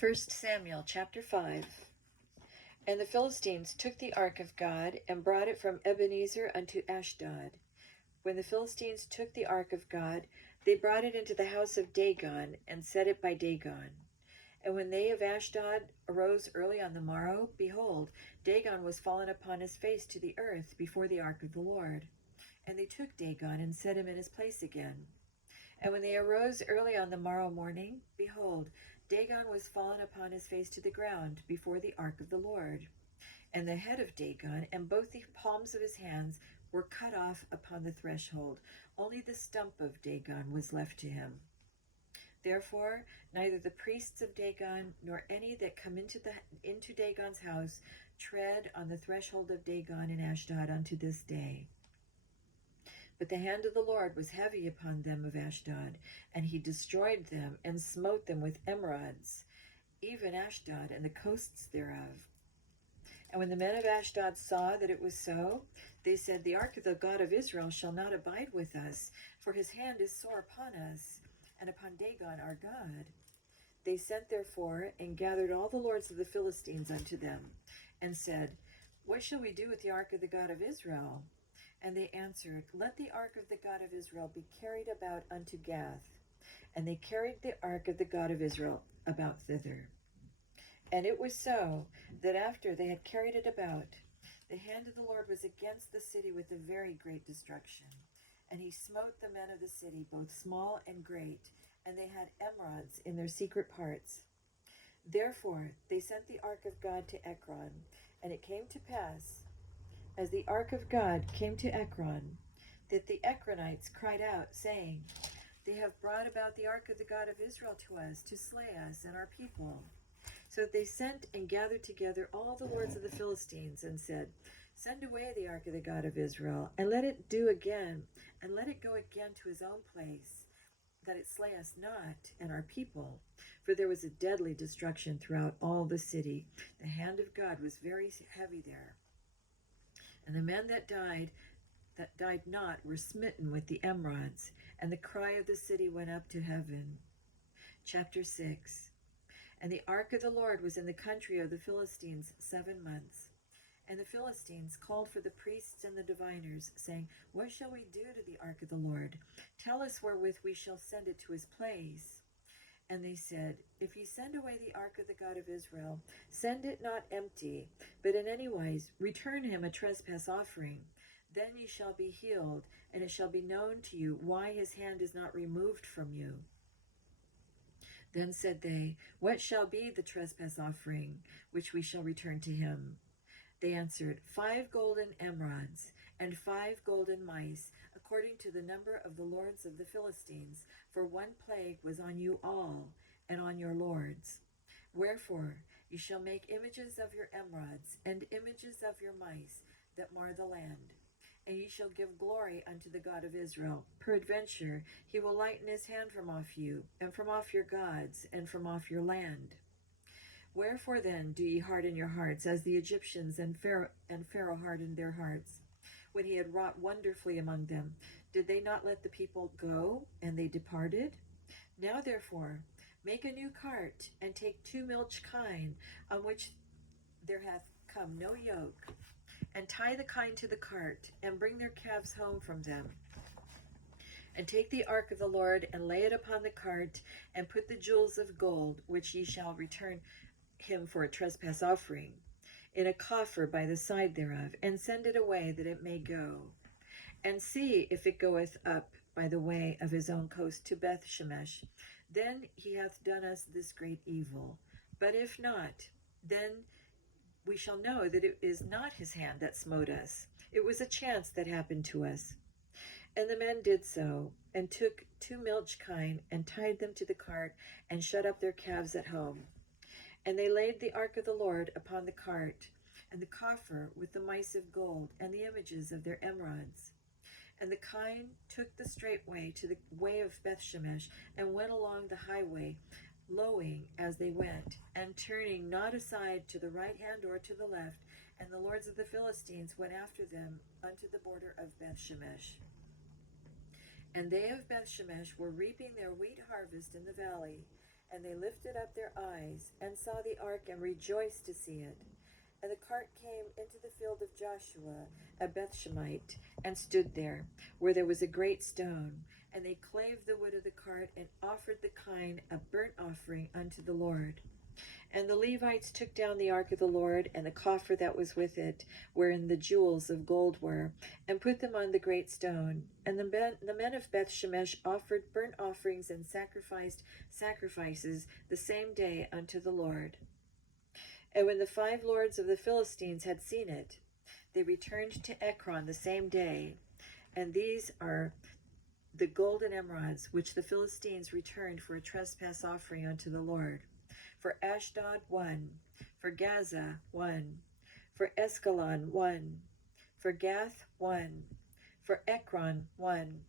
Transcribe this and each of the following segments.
1 Samuel chapter 5. And the Philistines took the ark of God, and brought it from Ebenezer unto Ashdod. When the Philistines took the ark of God, they brought it into the house of Dagon, and set it by Dagon. And when they of Ashdod arose early on the morrow, behold, Dagon was fallen upon his face to the earth before the ark of the Lord. And they took Dagon, and set him in his place again. And when they arose early on the morrow morning, behold, Dagon was fallen upon his face to the ground before the ark of the Lord. And the head of Dagon and both the palms of his hands were cut off upon the threshold. Only the stump of Dagon was left to him. Therefore, neither the priests of Dagon nor any that come into Dagon's house tread on the threshold of Dagon in Ashdod unto this day. But the hand of the Lord was heavy upon them of Ashdod, and he destroyed them, and smote them with emerods, even Ashdod and the coasts thereof. And when the men of Ashdod saw that it was so, they said, The ark of the God of Israel shall not abide with us, for his hand is sore upon us, and upon Dagon our God. They sent therefore, and gathered all the lords of the Philistines unto them, and said, What shall we do with the ark of the God of Israel? And they answered, Let the ark of the God of Israel be carried about unto Gath. And they carried the ark of the God of Israel about thither. And it was so, that after they had carried it about, the hand of the Lord was against the city with a very great destruction. And he smote the men of the city, both small and great, and they had emerods in their secret parts. Therefore they sent the ark of God to Ekron, and it came to pass, as the ark of God came to Ekron, that the Ekronites cried out, saying, They have brought about the ark of the God of Israel to us, to slay us and our people. So they sent and gathered together all the lords of the Philistines, and said, Send away the ark of the God of Israel, and let it do again, and let it go again to his own place, that it slay us not and our people. For there was a deadly destruction throughout all the city. The hand of God was very heavy there. And the men that died not were smitten with the emerods, and the cry of the city went up to heaven. Chapter 6. And the ark of the Lord was in the country of the Philistines 7 months. And the Philistines called for the priests and the diviners, saying, What shall we do to the ark of the Lord? Tell us wherewith we shall send it to his place. And they said, If ye send away the ark of the God of Israel, send it not empty, but in any wise return him a trespass offering. Then ye shall be healed, and it shall be known to you why his hand is not removed from you. Then said they, What shall be the trespass offering, which we shall return to him? They answered, 5 golden emerods, and 5 golden mice, according to the number of the lords of the Philistines, for one plague was on you all, and on your lords. Wherefore ye shall make images of your emerods, and images of your mice, that mar the land. And ye shall give glory unto the God of Israel. Peradventure he will lighten his hand from off you, and from off your gods, and from off your land. Wherefore then do ye harden your hearts, as the Egyptians and Pharaoh hardened their hearts? When he had wrought wonderfully among them, did they not let the people go, and they departed? Now therefore make a new cart, and take 2 milch kine, on which there hath come no yoke, and tie the kine to the cart, and bring their calves home from them. And take the ark of the Lord, and lay it upon the cart, and put the jewels of gold, which ye shall return him for a trespass offering, in a coffer by the side thereof, and send it away that it may go. And see if it goeth up by the way of his own coast to Bethshemesh. Then he hath done us this great evil. But if not, then we shall know that it is not his hand that smote us. It was a chance that happened to us. And the men did so, and took 2 milch kine, and tied them to the cart, and shut up their calves at home. And they laid the ark of the Lord upon the cart, and the coffer with the mice of gold, and the images of their emerods. And the kine took the straight way to the way of Bethshemesh, and went along the highway, lowing as they went, and turning not aside to the right hand or to the left. And the lords of the Philistines went after them unto the border of Bethshemesh. And they of Bethshemesh were reaping their wheat harvest in the valley, And they lifted up their eyes, and saw the ark, and rejoiced to see it. And the cart came into the field of Joshua, a Bethshemite, and stood there, where there was a great stone. And they clave the wood of the cart, and offered the kine a burnt offering unto the Lord. And the Levites took down the ark of the Lord, and the coffer that was with it, wherein the jewels of gold were, and put them on the great stone. And the men of Bethshemesh offered burnt offerings and sacrificed sacrifices the same day unto the Lord. And when the 5 lords of the Philistines had seen it, they returned to Ekron the same day. And these are the golden emerods, which the Philistines returned for a trespass offering unto the Lord. For Ashdod 1, for Gaza 1, for Escalon 1, for Gath 1, for Ekron 1.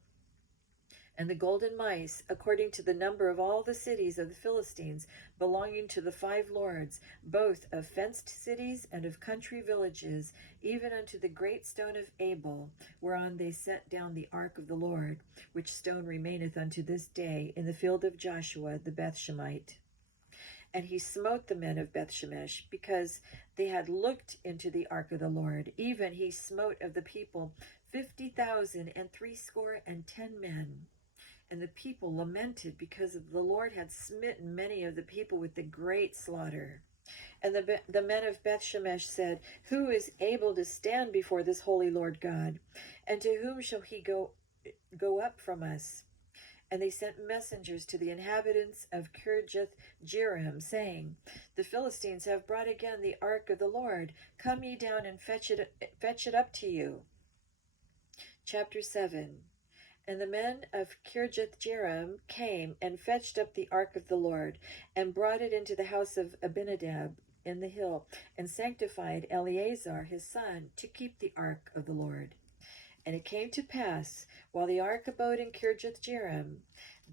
And the golden mice, according to the number of all the cities of the Philistines, belonging to the 5 lords, both of fenced cities and of country villages, even unto the great stone of Abel, whereon they set down the ark of the Lord, which stone remaineth unto this day in the field of Joshua the Bethshemite. And he smote the men of Bethshemesh, because they had looked into the ark of the Lord. Even he smote of the people 50,000 and 70 men. And the people lamented, because the Lord had smitten many of the people with the great slaughter. And the men of Bethshemesh said, Who is able to stand before this holy Lord God? And to whom shall he go up from us? And they sent messengers to the inhabitants of Kirjath-jearim, saying, The Philistines have brought again the ark of the Lord. Come ye down and fetch it up to you. Chapter 7. And the men of Kirjath-jearim came and fetched up the ark of the Lord, and brought it into the house of Abinadab in the hill, and sanctified Eleazar his son to keep the ark of the Lord. And it came to pass, while the ark abode in Kirjath-jearim,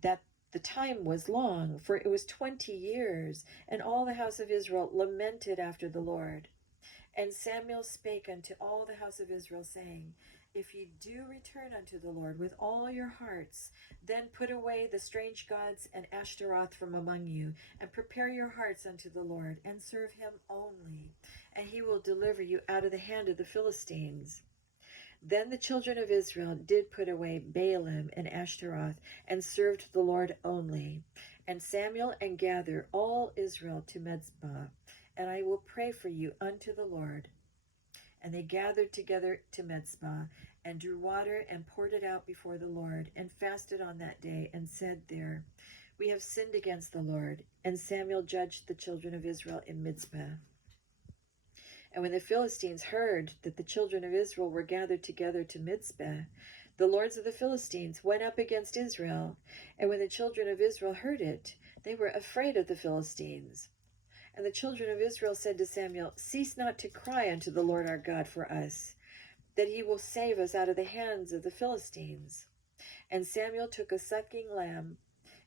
that the time was long, for it was 20 years, and all the house of Israel lamented after the Lord. And Samuel spake unto all the house of Israel, saying, If ye do return unto the Lord with all your hearts, then put away the strange gods and Ashtaroth from among you, and prepare your hearts unto the Lord, and serve him only, and he will deliver you out of the hand of the Philistines. Then the children of Israel did put away Baalim and Ashtaroth, and served the Lord only. And Samuel and gather all Israel to Mizpah, and I will pray for you unto the Lord. And they gathered together to Mizpah, and drew water, and poured it out before the Lord, and fasted on that day, and said there, We have sinned against the Lord. And Samuel judged the children of Israel in Mizpah. And when the Philistines heard that the children of Israel were gathered together to Mizpah, the lords of the Philistines went up against Israel. And when the children of Israel heard it, they were afraid of the Philistines. And the children of Israel said to Samuel, Cease not to cry unto the Lord our God for us, that he will save us out of the hands of the Philistines. And Samuel took a sucking lamb,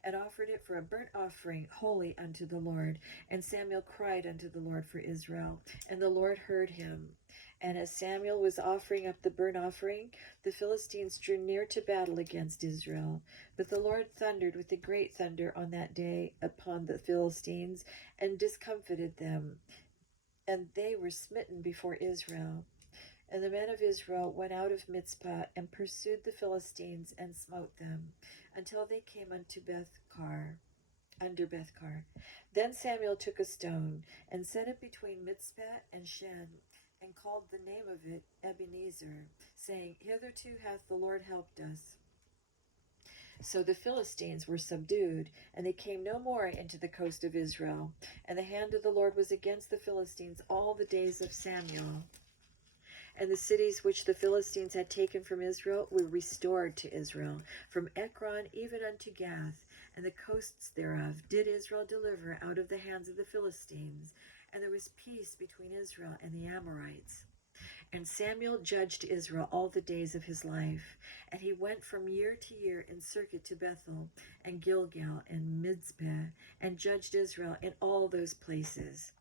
and offered it for a burnt offering holy unto the Lord. And Samuel cried unto the Lord for Israel, and the Lord heard him. And as Samuel was offering up the burnt offering, the Philistines drew near to battle against Israel. But the Lord thundered with a great thunder on that day upon the Philistines, and discomfited them, and they were smitten before Israel. And the men of Israel went out of Mizpah, and pursued the Philistines, and smote them, until they came unto under Bethkar. Then Samuel took a stone, and set it between Mizpah and Shen, and called the name of it Ebenezer, saying, Hitherto hath the Lord helped us. So the Philistines were subdued, and they came no more into the coast of Israel. And the hand of the Lord was against the Philistines all the days of Samuel. And the cities which the Philistines had taken from Israel were restored to Israel, from Ekron even unto Gath, and the coasts thereof did Israel deliver out of the hands of the Philistines, and there was peace between Israel and the Amorites. And Samuel judged Israel all the days of his life, and he went from year to year in circuit to Bethel, and Gilgal, and Mizpeh, and judged Israel in all those places.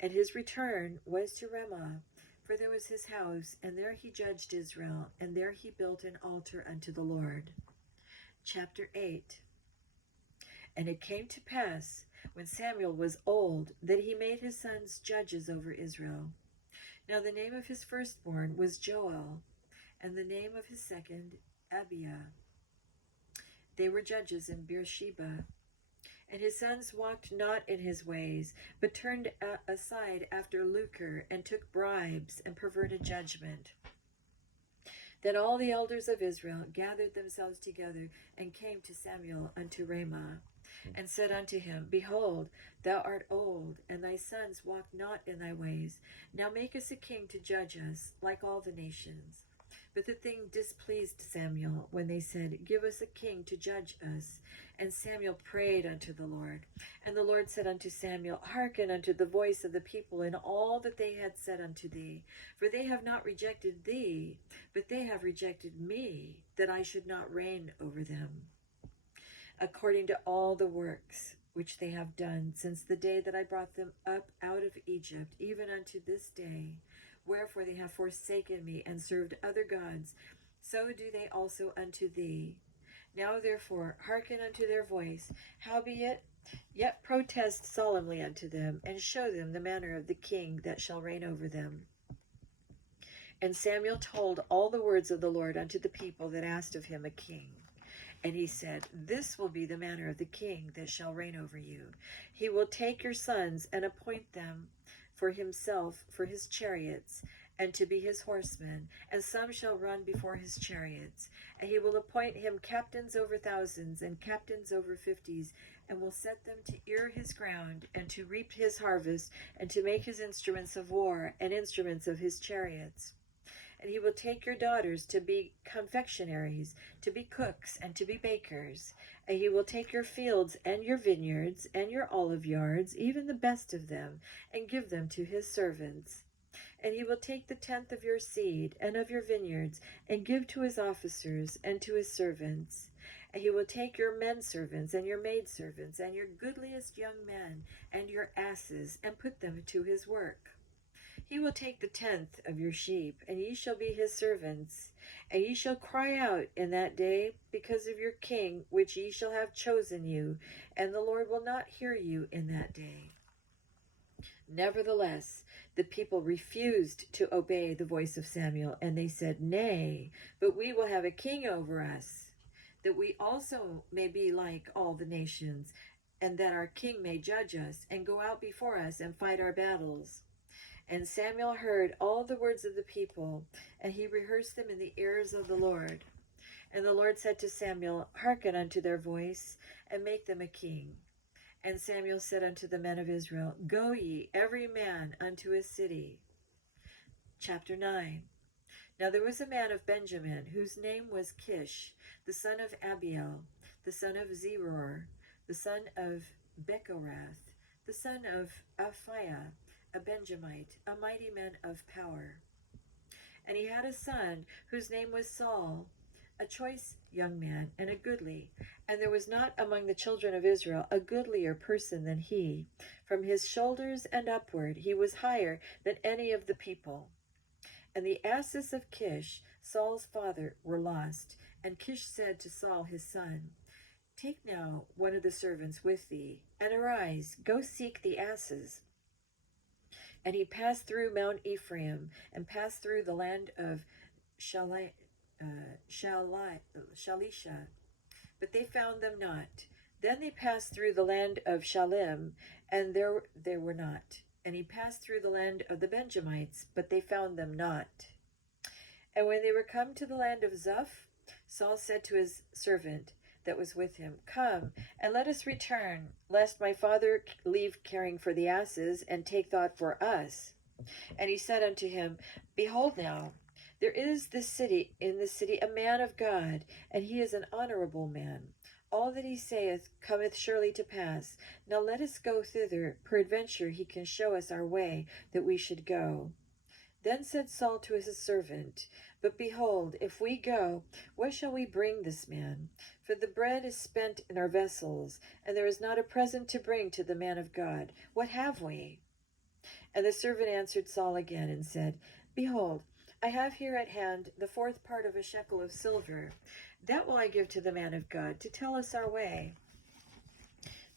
And his return was to Ramah, for there was his house, and there he judged Israel, and there he built an altar unto the Lord. Chapter 8. And it came to pass, when Samuel was old, that he made his sons judges over Israel. Now the name of his firstborn was Joel, and the name of his second Abiah. They were judges in Beersheba. And his sons walked not in his ways, but turned aside after lucre, and took bribes, and perverted judgment. Then all the elders of Israel gathered themselves together, and came to Samuel unto Ramah, and said unto him, Behold, thou art old, and thy sons walk not in thy ways. Now make us a king to judge us, like all the nations. But the thing displeased Samuel, when they said, Give us a king to judge us. And Samuel prayed unto the Lord. And the Lord said unto Samuel, Hearken unto the voice of the people in all that they had said unto thee. For they have not rejected thee, but they have rejected me, that I should not reign over them, according to all the works which they have done since the day that I brought them up out of Egypt, even unto this day. Wherefore they have forsaken me, and served other gods, so do they also unto thee. Now therefore hearken unto their voice, howbeit yet protest solemnly unto them, and show them the manner of the king that shall reign over them. And Samuel told all the words of the Lord unto the people that asked of him a king. And he said, This will be the manner of the king that shall reign over you. He will take your sons, and appoint them for himself for his chariots, and to be his horsemen, and some shall run before his chariots. And he will appoint him captains over thousands, and captains over fifties, and will set them to ear his ground, and to reap his harvest, and to make his instruments of war, and instruments of his chariots. And he will take your daughters to be confectionaries, to be cooks, and to be bakers. And he will take your fields, and your vineyards, and your olive yards, even the best of them, and give them to his servants. And he will take the tenth of your seed, and of your vineyards, and give to his officers, and to his servants. And he will take your men servants, and your maid servants, and your goodliest young men, and your asses, and put them to his work. He will take the tenth of your sheep, and ye shall be his servants. And ye shall cry out in that day because of your king, which ye shall have chosen you, and the Lord will not hear you in that day. Nevertheless, the people refused to obey the voice of Samuel, and they said, Nay, but we will have a king over us, that we also may be like all the nations, and that our king may judge us, and go out before us, and fight our battles. And Samuel heard all the words of the people, and he rehearsed them in the ears of the Lord. And the Lord said to Samuel, Hearken unto their voice, and make them a king. And Samuel said unto the men of Israel, Go ye, every man unto his city. Chapter 9. Now there was a man of Benjamin, whose name was Kish, the son of Abiel, the son of Zeror, the son of Bechorath, the son of Aphiah, a Benjamite, a mighty man of power. And he had a son whose name was Saul, a choice young man, and a goodly. And there was not among the children of Israel a goodlier person than he. From his shoulders and upward he was higher than any of the people. And the asses of Kish, Saul's father, were lost. And Kish said to Saul his son, Take now one of the servants with thee, and arise, go seek the asses. And he passed through Mount Ephraim, and passed through the land of Shalisha, but they found them not. Then they passed through the land of Shalim, and there they were not. And he passed through the land of the Benjamites, but they found them not. And when they were come to the land of Zuph, Saul said to his servant that was with him, Come, and let us return, lest my father leave caring for the asses, and take thought for us. And he said unto him, Behold now, there is in this city a man of God, and he is an honorable man. All that he saith cometh surely to pass. Now let us go thither, peradventure he can show us our way, that we should go. Then said Saul to his servant, But behold, if we go, what shall we bring this man? For the bread is spent in our vessels, and there is not a present to bring to the man of God. What have we? And the servant answered Saul again, and said, Behold, I have here at hand the 4th part of a shekel of silver. That will I give to the man of God, to tell us our way.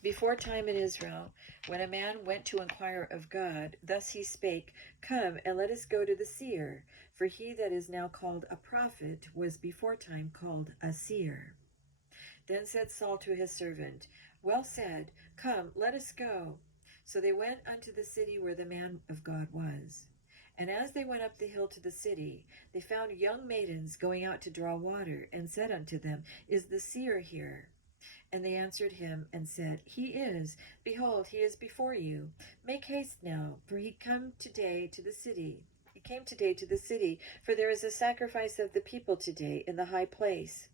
Before time in Israel, when a man went to inquire of God, thus he spake, Come, and let us go to the seer. For he that is now called a prophet was before time called a seer. Then said Saul to his servant, Well said, come, let us go. So they went unto the city where the man of God was. And as they went up the hill to the city, they found young maidens going out to draw water, and said unto them, Is the seer here? And they answered him and said, He is. Behold, he is before you. Make haste now, for he came today to the city. For there is a sacrifice of the people today in the high place.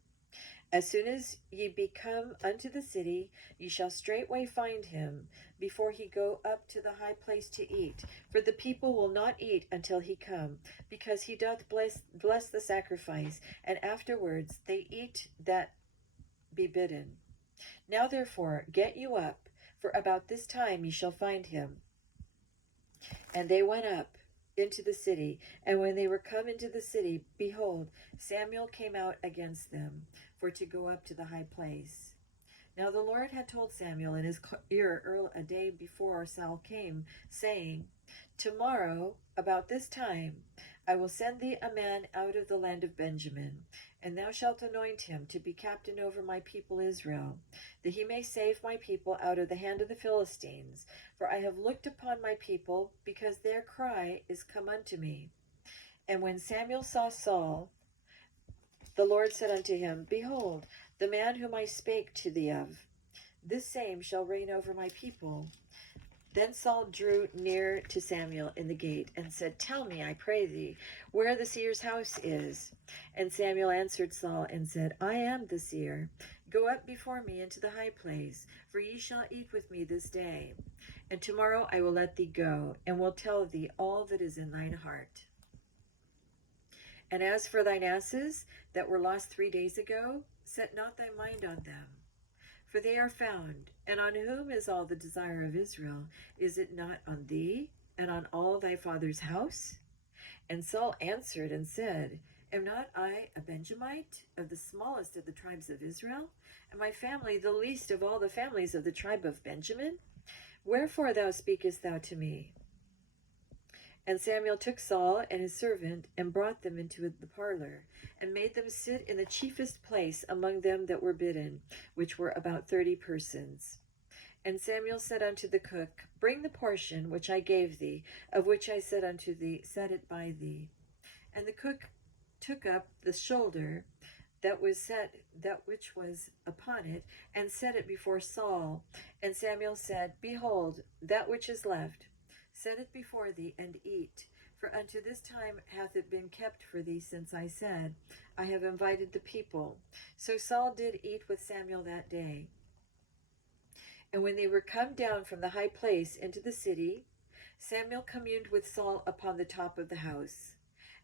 As soon as ye be come unto the city, ye shall straightway find him, before he go up to the high place to eat. For the people will not eat until he come, because he doth bless the sacrifice, and afterwards they eat that be bidden. Now therefore get you up, for about this time ye shall find him. And they went up into the city, and when they were come into the city, behold, Samuel came out against them, for to go up to the high place. Now the Lord had told Samuel in his ear a day before Saul came, saying, Tomorrow, about this time, I will send thee a man out of the land of Benjamin, and thou shalt anoint him to be captain over my people Israel, that he may save my people out of the hand of the Philistines. For I have looked upon my people, because their cry is come unto me. And when Samuel saw Saul, the Lord said unto him, Behold, the man whom I spake to thee of, this same shall reign over my people. Then Saul drew near to Samuel in the gate, and said, Tell me, I pray thee, where the seer's house is. And Samuel answered Saul, and said, I am the seer. Go up before me into the high place, for ye shall eat with me this day. And tomorrow I will let thee go, and will tell thee all that is in thine heart. And as for thine asses that were lost 3 days ago, set not thy mind on them. For they are found, and on whom is all the desire of Israel? Is it not on thee, and on all thy father's house? And Saul answered and said, Am not I a Benjamite, of the smallest of the tribes of Israel? And my family the least of all the families of the tribe of Benjamin? Wherefore speakest thou to me? And Samuel took Saul and his servant, and brought them into the parlor, and made them sit in the chiefest place among them that were bidden, which were about 30 persons. And Samuel said unto the cook, Bring the portion which I gave thee, of which I said unto thee, Set it by thee. And the cook took up the shoulder that which was upon it, and set it before Saul. And Samuel said, Behold, that which is left, set it before thee, and eat. For unto this time hath it been kept for thee, since I said, I have invited the people. So Saul did eat with Samuel that day. And when they were come down from the high place into the city, Samuel communed with Saul upon the top of the house.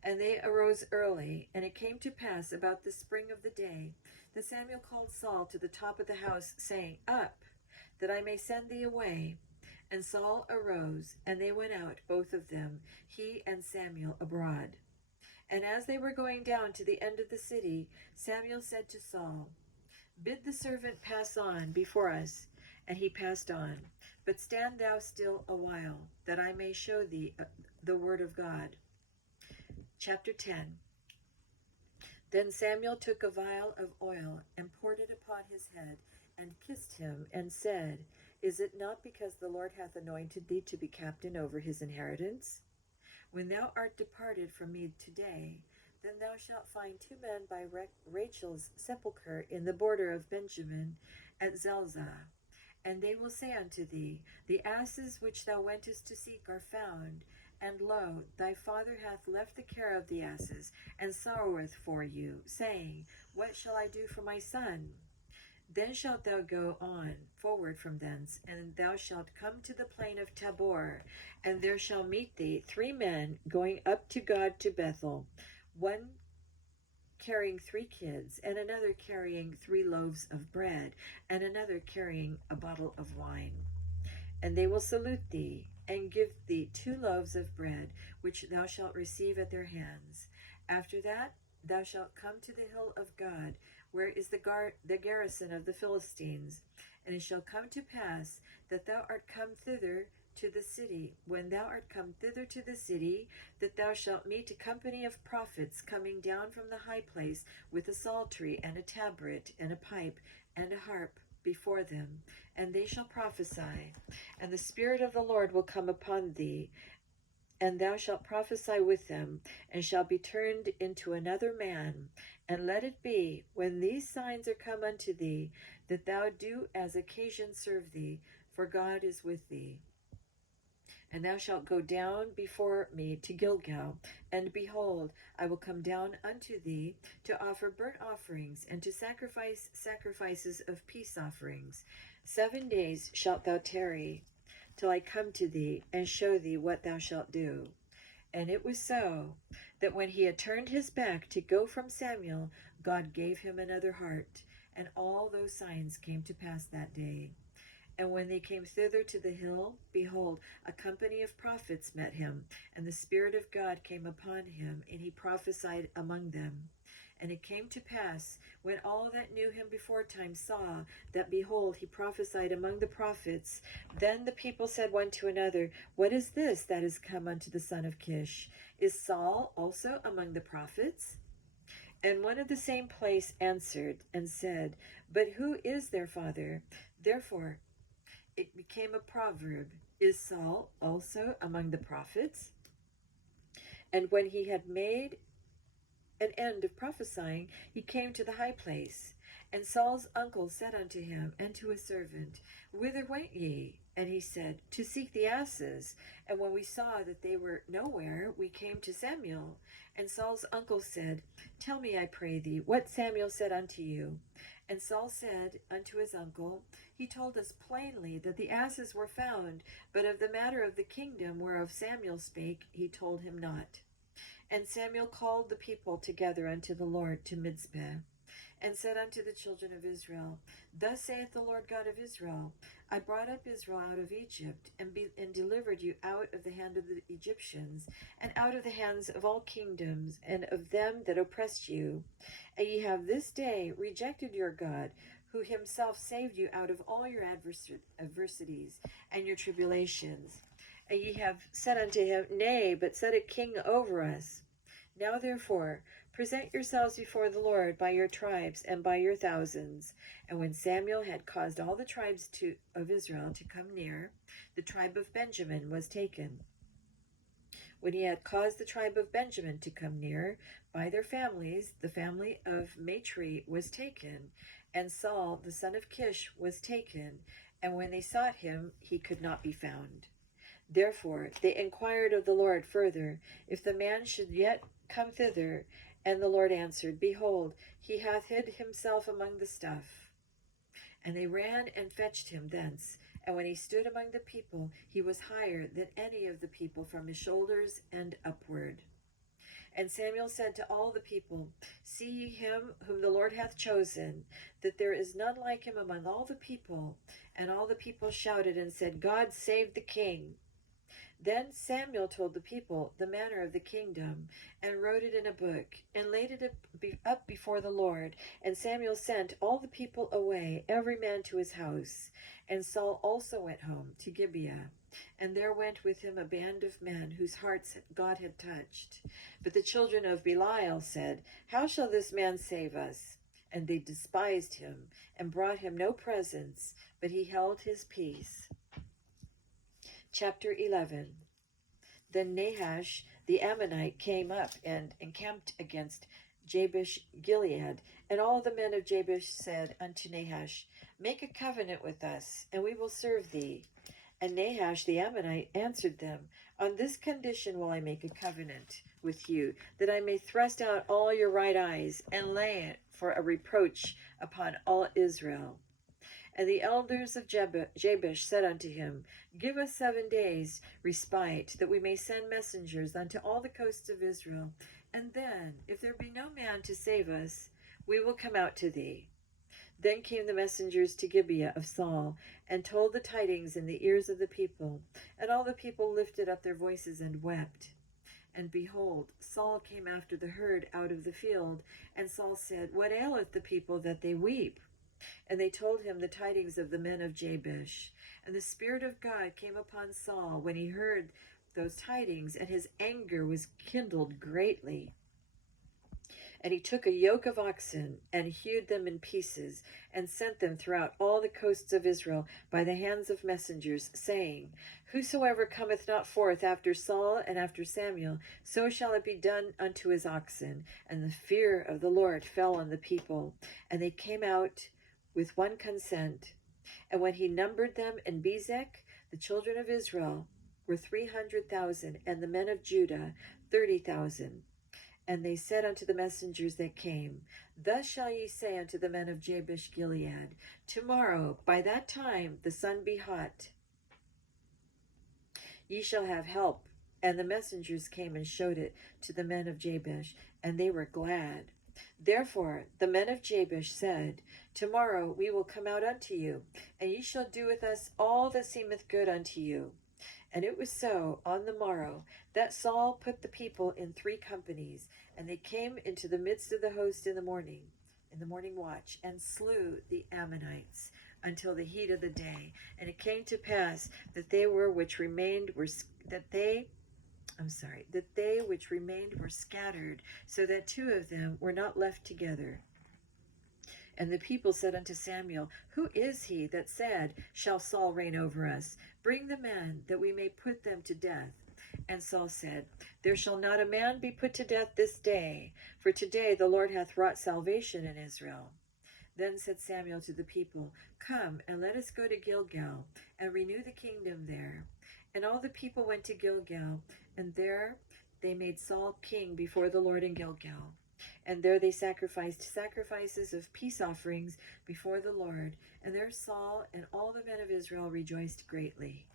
And they arose early, and it came to pass about the spring of the day, that Samuel called Saul to the top of the house, saying, Up, that I may send thee away. And Saul arose, and they went out, both of them, he and Samuel, abroad. And as they were going down to the end of the city, Samuel said to Saul, Bid the servant pass on before us. And he passed on. But stand thou still a while, that I may show thee the word of God. Chapter 10. Then Samuel took a vial of oil, and poured it upon his head, and kissed him, and said, Is it not because the Lord hath anointed thee to be captain over his inheritance? When thou art departed from me today, then thou shalt find 2 men by Rachel's sepulchre in the border of Benjamin at Zelzah. And they will say unto thee, The asses which thou wentest to seek are found, and lo, thy father hath left the care of the asses, and sorroweth for you, saying, What shall I do for my son? Then shalt thou go on forward from thence, and thou shalt come to the plain of Tabor, and there shall meet thee 3 men going up to God to Bethel, one carrying 3 kids, and another carrying 3 loaves of bread, and another carrying a bottle of wine. And they will salute thee, and give thee 2 loaves of bread, which thou shalt receive at their hands. After that thou shalt come to the hill of God, where is the garrison of the Philistines, And it shall come to pass that thou art come thither to the city, when thou art come thither to the city, that thou shalt meet a company of prophets coming down from the high place with a psaltery and a tabret and a pipe and a harp before them, and they shall prophesy. And the Spirit of the Lord will come upon thee, and thou shalt prophesy with them, and shalt be turned into another man. And let it be, when these signs are come unto thee, that thou do as occasion serve thee, for God is with thee. And thou shalt go down before me to Gilgal, and behold, I will come down unto thee to offer burnt offerings, and to sacrifice sacrifices of peace offerings. 7 days shalt thou tarry, till I come to thee, and show thee what thou shalt do. And it was so, that when he had turned his back to go from Samuel, God gave him another heart, and all those signs came to pass that day. And when they came thither to the hill, behold, a company of prophets met him, and the Spirit of God came upon him, and he prophesied among them. And it came to pass, when all that knew him beforetime saw that, behold, he prophesied among the prophets, then the people said one to another, What is this that is come unto the son of Kish? Is Saul also among the prophets? And one of the same place answered and said, But who is their father? Therefore it became a proverb, Is Saul also among the prophets? And when he had made an end of prophesying, he came to the high place. And Saul's uncle said unto him and to his servant, Whither went ye? And he said, To seek the asses. And when we saw that they were nowhere, we came to Samuel. And Saul's uncle said, Tell me, I pray thee, what Samuel said unto you. And Saul said unto his uncle, He told us plainly that the asses were found, but of the matter of the kingdom whereof Samuel spake, he told him not. And Samuel called the people together unto the Lord to Mizpeh, and said unto the children of Israel, Thus saith the Lord God of Israel, I brought up Israel out of Egypt, and delivered you out of the hand of the Egyptians, and out of the hands of all kingdoms, and of them that oppressed you. And ye have this day rejected your God, who himself saved you out of all your adversities and your tribulations. And ye have said unto him, Nay, but set a king over us. Now therefore, present yourselves before the Lord by your tribes and by your thousands. And when Samuel had caused all the tribes of Israel to come near, the tribe of Benjamin was taken. When he had caused the tribe of Benjamin to come near, by their families, the family of Matri was taken, and Saul the son of Kish was taken. And when they sought him, he could not be found. Therefore they inquired of the Lord further, if the man should yet come thither. And the Lord answered, Behold, he hath hid himself among the stuff. And they ran and fetched him thence. And when he stood among the people, he was higher than any of the people from his shoulders and upward. And Samuel said to all the people, See ye him whom the Lord hath chosen, that there is none like him among all the people. And all the people shouted and said, God save the king. Then Samuel told the people the manner of the kingdom, and wrote it in a book, and laid it up before the Lord. And Samuel sent all the people away, every man to his house. And Saul also went home to Gibeah. And there went with him a band of men whose hearts God had touched. But the children of Belial said, How shall this man save us? And they despised him, and brought him no presents, but he held his peace. Chapter 11. Then Nahash the Ammonite came up and encamped against Jabesh Gilead. And all the men of Jabesh said unto Nahash, Make a covenant with us, and we will serve thee. And Nahash the Ammonite answered them, On this condition will I make a covenant with you, that I may thrust out all your right eyes, and lay it for a reproach upon all Israel. And the elders of Jabesh said unto him, Give us 7 days respite, that we may send messengers unto all the coasts of Israel. And then, if there be no man to save us, we will come out to thee. Then came the messengers to Gibeah of Saul, and told the tidings in the ears of the people. And all the people lifted up their voices and wept. And behold, Saul came after the herd out of the field. And Saul said, What aileth the people that they weep? And they told him the tidings of the men of Jabesh. And the Spirit of God came upon Saul when he heard those tidings, and his anger was kindled greatly. And he took a yoke of oxen, and hewed them in pieces, and sent them throughout all the coasts of Israel by the hands of messengers, saying, Whosoever cometh not forth after Saul and after Samuel, so shall it be done unto his oxen. And the fear of the Lord fell on the people, and they came out with one consent. And when he numbered them in Bezek, the children of Israel were 300,000, and the men of Judah 30,000. And they said unto the messengers that came, Thus shall ye say unto the men of Jabesh Gilead, Tomorrow, by that time the sun be hot, ye shall have help. And the messengers came and showed it to the men of Jabesh, and they were glad. Therefore the men of Jabesh said, Tomorrow we will come out unto you, and ye shall do with us all that seemeth good unto you. And it was so on the morrow that Saul put the people in 3 companies, and they came into the midst of the host in the morning watch, and slew the Ammonites until the heat of the day. And it came to pass that they which remained were scattered, so that 2 of them were not left together. And the people said unto Samuel, Who is he that said, Shall Saul reign over us? Bring the men, that we may put them to death. And Saul said, There shall not a man be put to death this day, for today the Lord hath wrought salvation in Israel. Then said Samuel to the people, Come, and let us go to Gilgal, and renew the kingdom there. And all the people went to Gilgal, and there they made Saul king before the Lord in Gilgal. And there they sacrificed sacrifices of peace offerings before the Lord. And there Saul and all the men of Israel rejoiced greatly.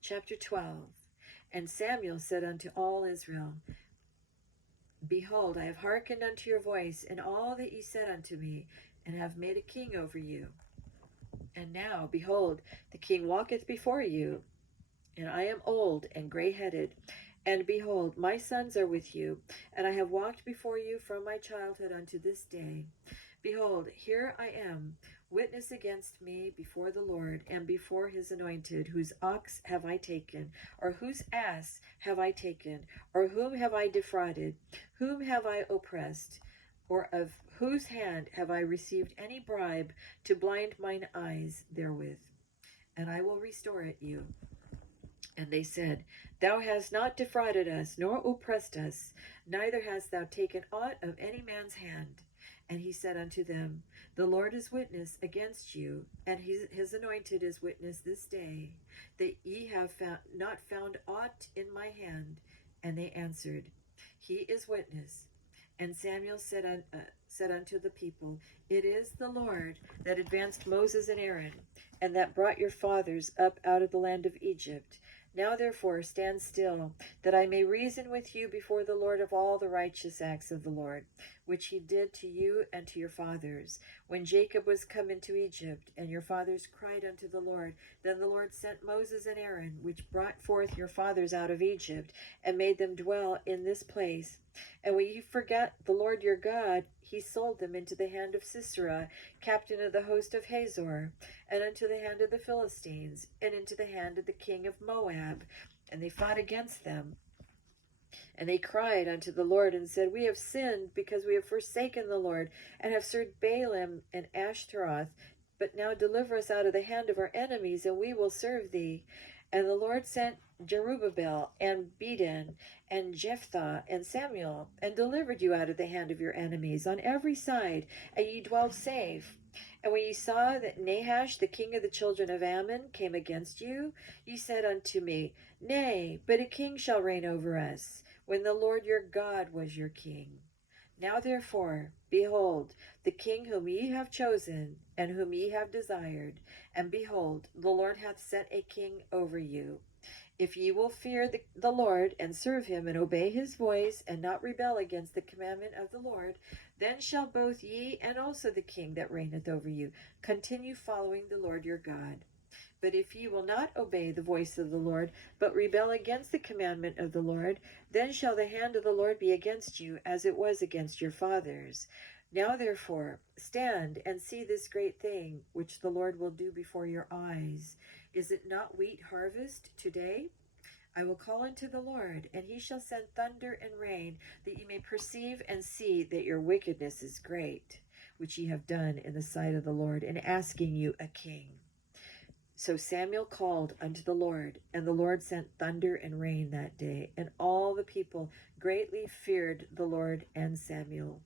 Chapter 12. And Samuel said unto all Israel, Behold, I have hearkened unto your voice in all that ye said unto me, and have made a king over you. And now, behold, the king walketh before you, and I am old and gray-headed. And behold, my sons are with you, and I have walked before you from my childhood unto this day. Behold, here I am, witness against me before the Lord, and before his anointed, whose ox have I taken, or whose ass have I taken, or whom have I defrauded, whom have I oppressed, or of whose hand have I received any bribe to blind mine eyes therewith? And I will restore it you. And they said, Thou hast not defrauded us, nor oppressed us, neither hast thou taken aught of any man's hand. And he said unto them, The Lord is witness against you, and his anointed is witness this day, that ye have not found aught in my hand. And they answered, He is witness. And Samuel said unto the people, It is the Lord that advanced Moses and Aaron, and that brought your fathers up out of the land of Egypt. Now therefore stand still, that I may reason with you before the Lord of all the righteous acts of the Lord, which he did to you and to your fathers, when Jacob was come into Egypt, and your fathers cried unto the Lord. Then the Lord sent Moses and Aaron, which brought forth your fathers out of Egypt, and made them dwell in this place. And when ye forgot the Lord your God, he sold them into the hand of Sisera, captain of the host of Hazor, and into the hand of the Philistines, and into the hand of the king of Moab. And they fought against them. And they cried unto the Lord, and said, We have sinned, because we have forsaken the Lord, and have served Baalim and Ashtaroth. But now deliver us out of the hand of our enemies, and we will serve thee. And the Lord sent Jerubbaal, and Beden, and Jephthah, and Samuel, and delivered you out of the hand of your enemies on every side, and ye dwelt safe. And when ye saw that Nahash, the king of the children of Ammon, came against you, ye said unto me, Nay, but a king shall reign over us, when the Lord your God was your king. Now therefore, behold, the king whom ye have chosen, and whom ye have desired, and behold, the Lord hath set a king over you. If ye will fear the Lord, and serve him, and obey his voice, and not rebel against the commandment of the Lord, then shall both ye and also the king that reigneth over you continue following the Lord your God. But if ye will not obey the voice of the Lord, but rebel against the commandment of the Lord, then shall the hand of the Lord be against you, as it was against your fathers. Now therefore, stand and see this great thing which the Lord will do before your eyes. Is it not wheat harvest today? I will call unto the Lord, and he shall send thunder and rain, that ye may perceive and see that your wickedness is great, which ye have done in the sight of the Lord, in asking you a king. So Samuel called unto the Lord, and the Lord sent thunder and rain that day, and all the people greatly feared the Lord and Samuel.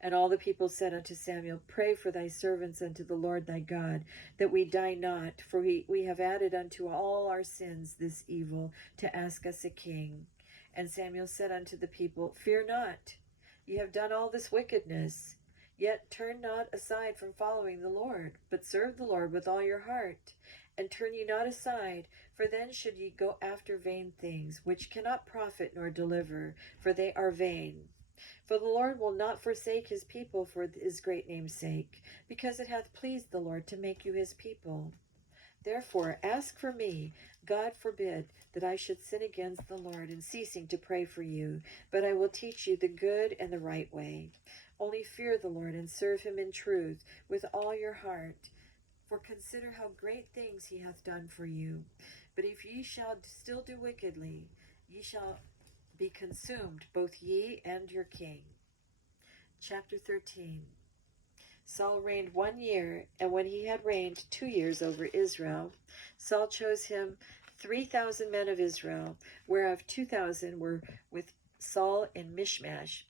And all the people said unto Samuel, Pray for thy servants unto the Lord thy God, that we die not, for we have added unto all our sins this evil, to ask us a king. And Samuel said unto the people, Fear not, ye have done all this wickedness. Yet turn not aside from following the Lord, but serve the Lord with all your heart. And turn ye not aside, for then should ye go after vain things, which cannot profit nor deliver, for they are vain. For the Lord will not forsake his people for his great name's sake, because it hath pleased the Lord to make you his people. Therefore ask for me. God forbid that I should sin against the Lord in ceasing to pray for you, but I will teach you the good and the right way. Only fear the Lord and serve him in truth with all your heart. For consider how great things he hath done for you. But if ye shall still do wickedly, ye shall be consumed, both ye and your king. Chapter 13. Saul reigned 1 year, and when he had reigned 2 years over Israel, Saul chose him 3,000 men of Israel, whereof 2,000 were with Saul in Michmash,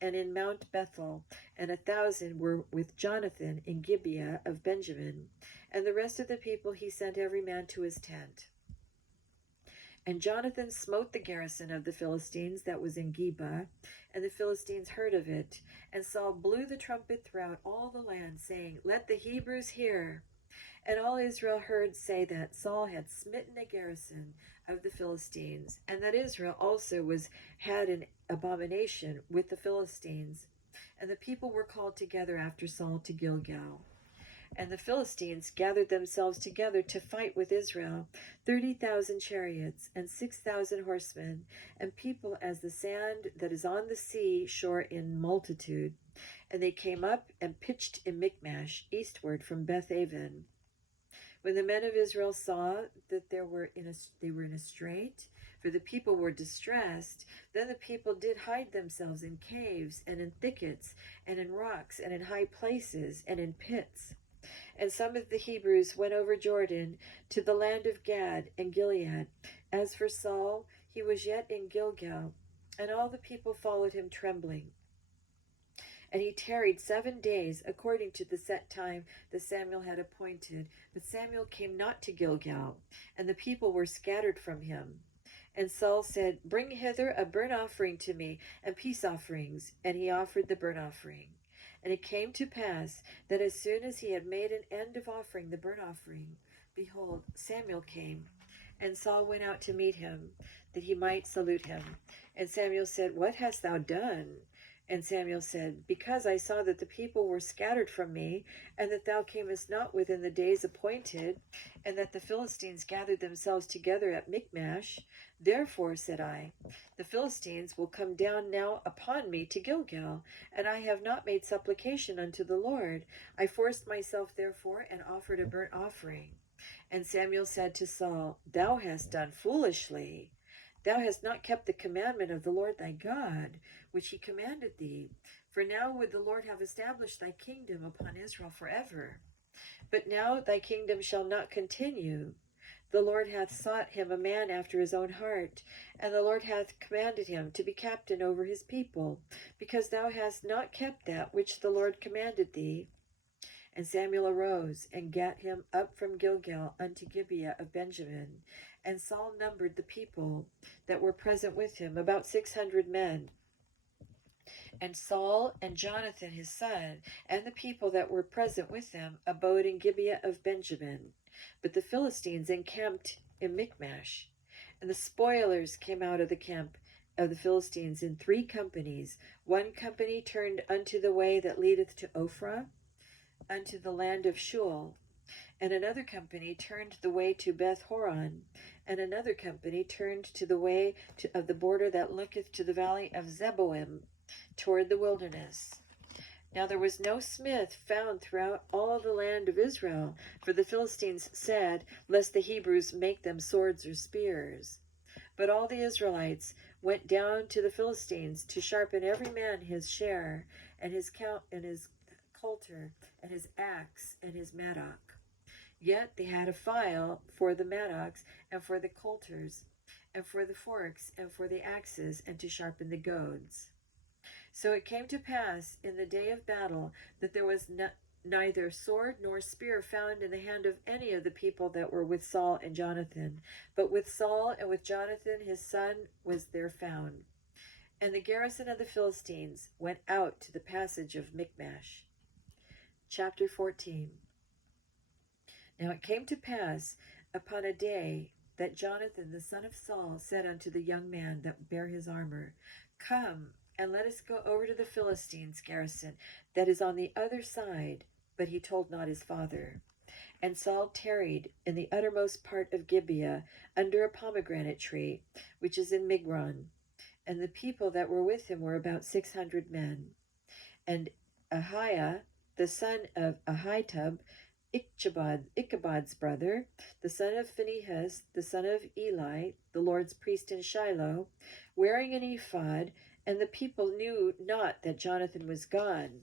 and in Mount Bethel, and 1,000 were with Jonathan in Gibeah of Benjamin. And the rest of the people he sent every man to his tent. And Jonathan smote the garrison of the Philistines that was in Geba, and the Philistines heard of it. And Saul blew the trumpet throughout all the land, saying, Let the Hebrews hear. And all Israel heard say that Saul had smitten a garrison of the Philistines, and that Israel also had an abomination with the Philistines. And the people were called together after Saul to Gilgal. And the Philistines gathered themselves together to fight with Israel, 30,000 chariots and 6,000 horsemen, and people as the sand that is on the sea shore in multitude. And they came up and pitched in Michmash, eastward from Beth-aven. When the men of Israel saw that they were in a strait, for the people were distressed, then the people did hide themselves in caves and in thickets and in rocks and in high places and in pits. And some of the Hebrews went over Jordan to the land of Gad and Gilead. As for Saul, he was yet in Gilgal, and all the people followed him trembling. And he tarried 7 days, according to the set time that Samuel had appointed. But Samuel came not to Gilgal, and the people were scattered from him. And Saul said, Bring hither a burnt offering to me, and peace offerings. And he offered the burnt offering. And it came to pass that as soon as he had made an end of offering the burnt offering, behold, Samuel came. And Saul went out to meet him, that he might salute him. And Samuel said, What hast thou done? And Samuel said, Because I saw that the people were scattered from me, and that thou camest not within the days appointed, and that the Philistines gathered themselves together at Michmash. Therefore, said I, the Philistines will come down now upon me to Gilgal, and I have not made supplication unto the Lord. I forced myself therefore, and offered a burnt offering. And Samuel said to Saul, Thou hast done foolishly. Thou hast not kept the commandment of the Lord thy God, which he commanded thee. For now would the Lord have established thy kingdom upon Israel forever. But now thy kingdom shall not continue. The Lord hath sought him a man after his own heart, and the Lord hath commanded him to be captain over his people, because thou hast not kept that which the Lord commanded thee. And Samuel arose and gat him up from Gilgal unto Gibeah of Benjamin. And Saul numbered the people that were present with him, about 600 men. And Saul and Jonathan his son, and the people that were present with them, abode in Gibeah of Benjamin. But the Philistines encamped in Michmash. And the spoilers came out of the camp of the Philistines in 3 companies. 1 company turned unto the way that leadeth to Ophrah, unto the land of Shul. And another company turned the way to Beth Horon, and another company turned to the way of the border that looketh to the valley of Zeboim. toward the wilderness. Now there was no smith found throughout all the land of Israel, for the Philistines said, lest the Hebrews make them swords or spears. But all the Israelites went down to the Philistines to sharpen every man his share, and his coulter, and his axe, and his mattock. Yet they had a file for the mattocks, and for the coulters, and for the forks, and for the axes, and to sharpen the goads. So it came to pass in the day of battle that there was neither sword nor spear found in the hand of any of the people that were with Saul and Jonathan, but with Saul and with Jonathan his son was there found. And the garrison of the Philistines went out to the passage of Michmash. Chapter 14. Now it came to pass upon a day that Jonathan the son of Saul said unto the young man that bare his armor, Come, and let us go over to the Philistines' garrison that is on the other side. But he told not his father. And Saul tarried in the uttermost part of Gibeah under a pomegranate tree, which is in Migron. And the people that were with him were about 600 men. And Ahiah, the son of Ahitub, Ichabod's brother, the son of Phinehas, the son of Eli, the Lord's priest in Shiloh, wearing an ephod, and the people knew not that Jonathan was gone.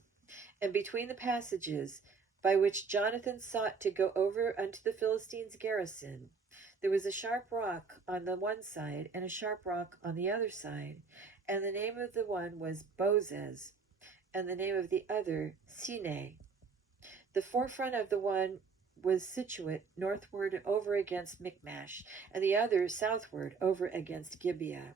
And between the passages by which Jonathan sought to go over unto the Philistines' garrison, there was a sharp rock on the one side, and a sharp rock on the other side. And the name of the one was Bozez, and the name of the other Sine. The forefront of the one was situate northward over against Michmash, and the other southward over against Gibeah.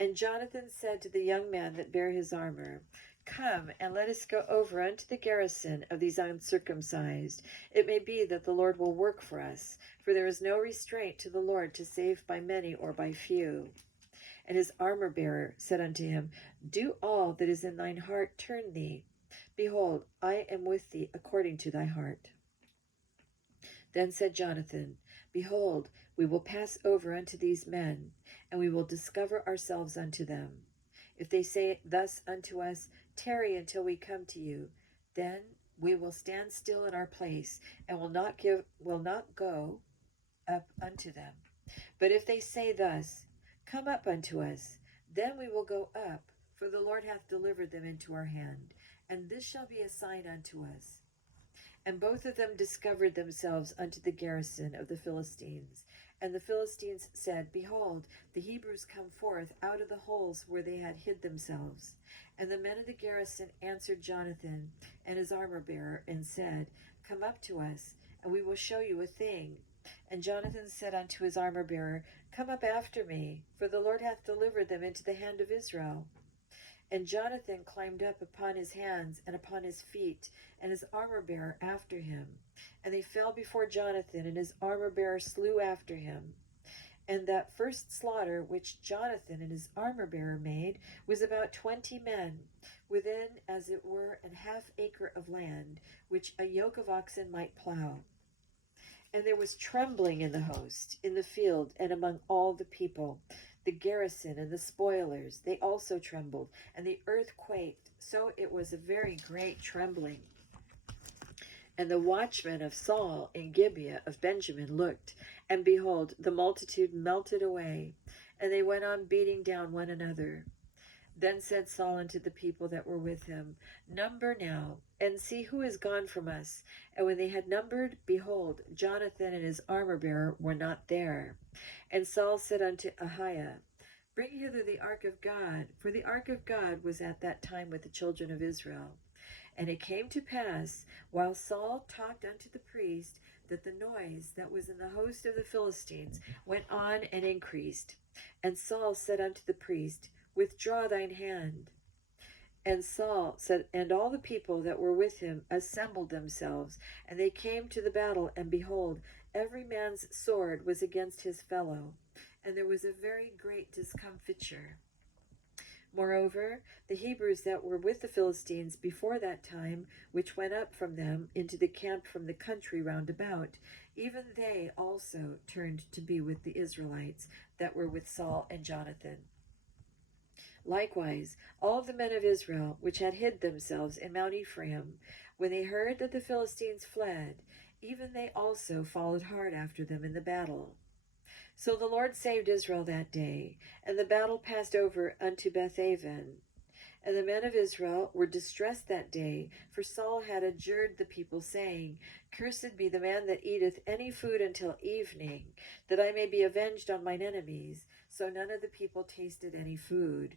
And Jonathan said to the young man that bare his armor, Come, and let us go over unto the garrison of these uncircumcised. It may be that the Lord will work for us, for there is no restraint to the Lord to save by many or by few. And his armor-bearer said unto him, Do all that is in thine heart turn thee. Behold, I am with thee according to thy heart. Then said Jonathan, Behold, we will pass over unto these men, and we will discover ourselves unto them. If they say thus unto us, Tarry until we come to you, then we will stand still in our place, and will not go up unto them. But if they say thus, Come up unto us, then we will go up, for the Lord hath delivered them into our hand, and this shall be a sign unto us. And both of them discovered themselves unto the garrison of the Philistines. And the Philistines said, Behold, the Hebrews come forth out of the holes where they had hid themselves. And the men of the garrison answered Jonathan and his armor-bearer, and said, Come up to us, and we will show you a thing. And Jonathan said unto his armor-bearer, Come up after me, for the Lord hath delivered them into the hand of Israel. And Jonathan climbed up upon his hands and upon his feet, and his armor-bearer after him. And they fell before Jonathan, and his armor-bearer slew after him. And that first slaughter which Jonathan and his armor-bearer made was about 20 men, within as it were an half acre of land, which a yoke of oxen might plow. And there was trembling in the host, in the field, and among all the people. The garrison and the spoilers, they also trembled, and the earth quaked, so it was a very great trembling. And the watchmen of Saul in Gibeah of Benjamin looked, and behold, the multitude melted away, and they went on beating down one another. Then said Saul unto the people that were with him, Number now, and see who is gone from us. And when they had numbered, behold, Jonathan and his armor-bearer were not there. And Saul said unto Ahiah, Bring hither the ark of God, for the ark of God was at that time with the children of Israel. And it came to pass, while Saul talked unto the priest, that the noise that was in the host of the Philistines went on and increased. And Saul said unto the priest, Withdraw thine hand. And Saul said, and all the people that were with him assembled themselves, and they came to the battle, and behold, every man's sword was against his fellow, and there was a very great discomfiture. Moreover, the Hebrews that were with the Philistines before that time, which went up from them into the camp from the country round about, even they also turned to be with the Israelites that were with Saul and Jonathan. Likewise, all the men of Israel, which had hid themselves in Mount Ephraim, when they heard that the Philistines fled, even they also followed hard after them in the battle. So the Lord saved Israel that day, and the battle passed over unto Bethaven. And the men of Israel were distressed that day, for Saul had adjured the people, saying, Cursed be the man that eateth any food until evening, that I may be avenged on mine enemies. So none of the people tasted any food.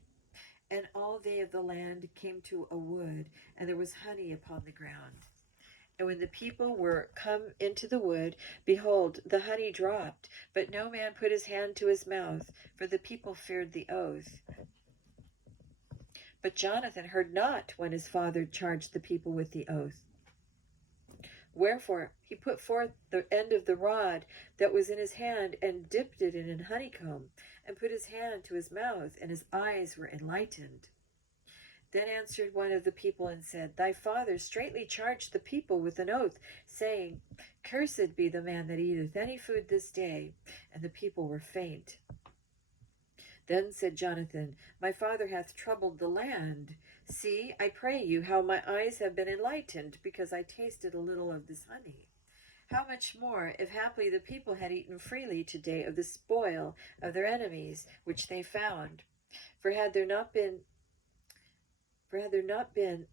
And all they of the land came to a wood, and there was honey upon the ground. And when the people were come into the wood, behold, the honey dropped, but no man put his hand to his mouth, for the people feared the oath. But Jonathan heard not when his father charged the people with the oath. Wherefore he put forth the end of the rod that was in his hand, and dipped it in an honeycomb, and put his hand to his mouth, and his eyes were enlightened. Then answered one of the people and said, Thy father straitly charged the people with an oath, saying, Cursed be the man that eateth any food this day. And the people were faint. Then said Jonathan, My father hath troubled the land. See, I pray you, how my eyes have been enlightened, because I tasted a little of this honey. How much more, if haply the people had eaten freely today of the spoil of their enemies, which they found? For had there not been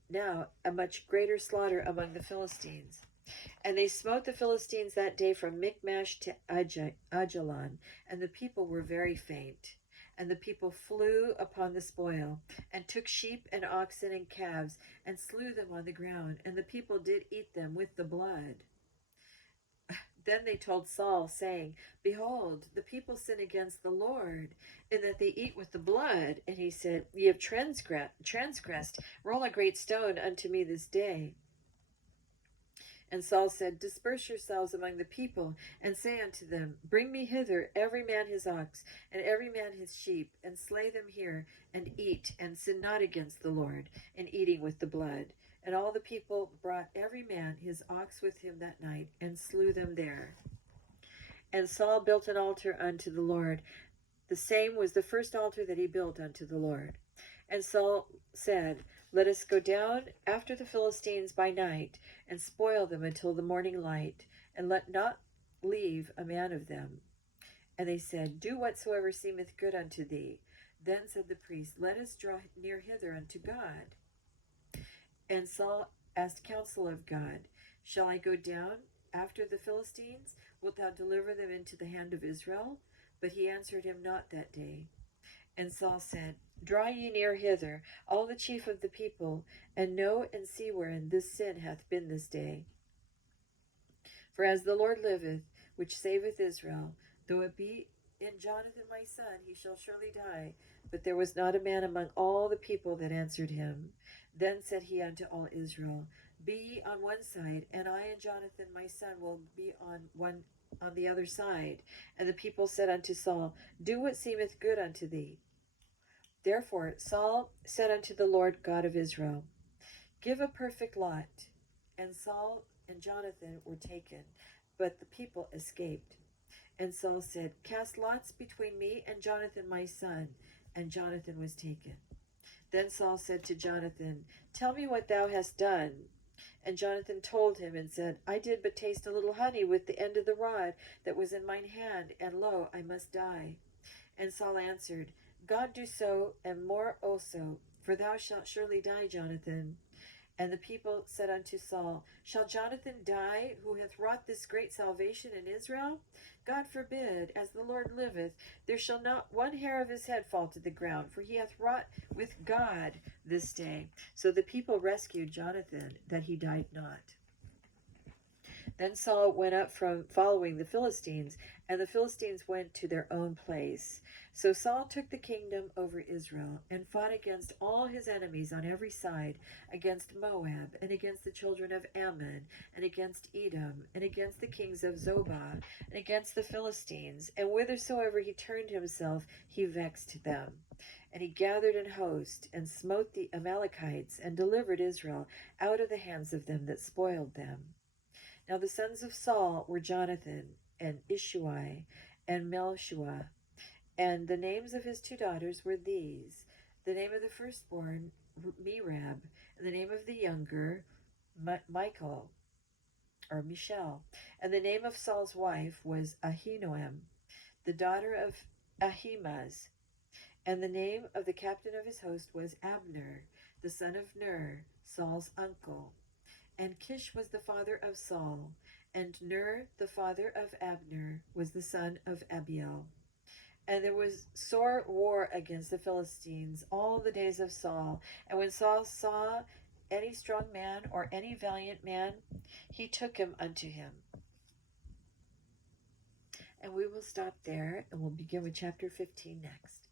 now a much greater slaughter among the Philistines? And they smote the Philistines that day from Michmash to Ajalon, and the people were very faint. And the people flew upon the spoil, and took sheep and oxen and calves, and slew them on the ground, and the people did eat them with the blood. Then they told Saul, saying, Behold, the people sin against the Lord, in that they eat with the blood. And he said, Ye have transgressed. Roll a great stone unto me this day. And Saul said, Disperse yourselves among the people, and say unto them, Bring me hither every man his ox, and every man his sheep, and slay them here, and eat, and sin not against the Lord, in eating with the blood. And all the people brought every man his ox with him that night, and slew them there. And Saul built an altar unto the Lord. The same was the first altar that he built unto the Lord. And Saul said, Let us go down after the Philistines by night, and spoil them until the morning light, and let not leave a man of them. And they said, Do whatsoever seemeth good unto thee. Then said the priest, Let us draw near hither unto God. And Saul asked counsel of God, Shall I go down after the Philistines? Wilt thou deliver them into the hand of Israel? But he answered him not that day. And Saul said, Draw ye near hither, all the chief of the people, and know and see wherein this sin hath been this day. For as the Lord liveth, which saveth Israel, though it be in Jonathan my son, he shall surely die. But there was not a man among all the people that answered him. Then said he unto all Israel, Be ye on one side, and I and Jonathan my son will be on the other side. And the people said unto Saul, Do what seemeth good unto thee. Therefore Saul said unto the Lord God of Israel, Give a perfect lot. And Saul and Jonathan were taken, but the people escaped. And Saul said, Cast lots between me and Jonathan my son. And Jonathan was taken. Then Saul said to Jonathan, Tell me what thou hast done. And Jonathan told him and said, I did but taste a little honey with the end of the rod that was in mine hand, and lo, I must die. And Saul answered, God do so, and more also, for thou shalt surely die, Jonathan. And the people said unto Saul, Shall Jonathan die, who hath wrought this great salvation in Israel? God forbid, as the Lord liveth, there shall not one hair of his head fall to the ground, for he hath wrought with God this day. So the people rescued Jonathan, that he died not. Then Saul went up from following the Philistines, and the Philistines went to their own place. So Saul took the kingdom over Israel, and fought against all his enemies on every side, against Moab, and against the children of Ammon, and against Edom, and against the kings of Zobah, and against the Philistines. And whithersoever he turned himself, he vexed them. And he gathered an host, and smote the Amalekites, and delivered Israel out of the hands of them that spoiled them. Now the sons of Saul were Jonathan, and Ishui, and Melchua. And the names of his two daughters were these. The name of the firstborn, Merab, and the name of the younger, Michal, or Michelle. And the name of Saul's wife was Ahinoam, the daughter of Ahimaaz. And the name of the captain of his host was Abner, the son of Ner, Saul's uncle. And Kish was the father of Saul, and Ner, the father of Abner, was the son of Abiel. And there was sore war against the Philistines all the days of Saul. And when Saul saw any strong man or any valiant man, he took him unto him. And we will stop there, and we'll begin with chapter 15 next.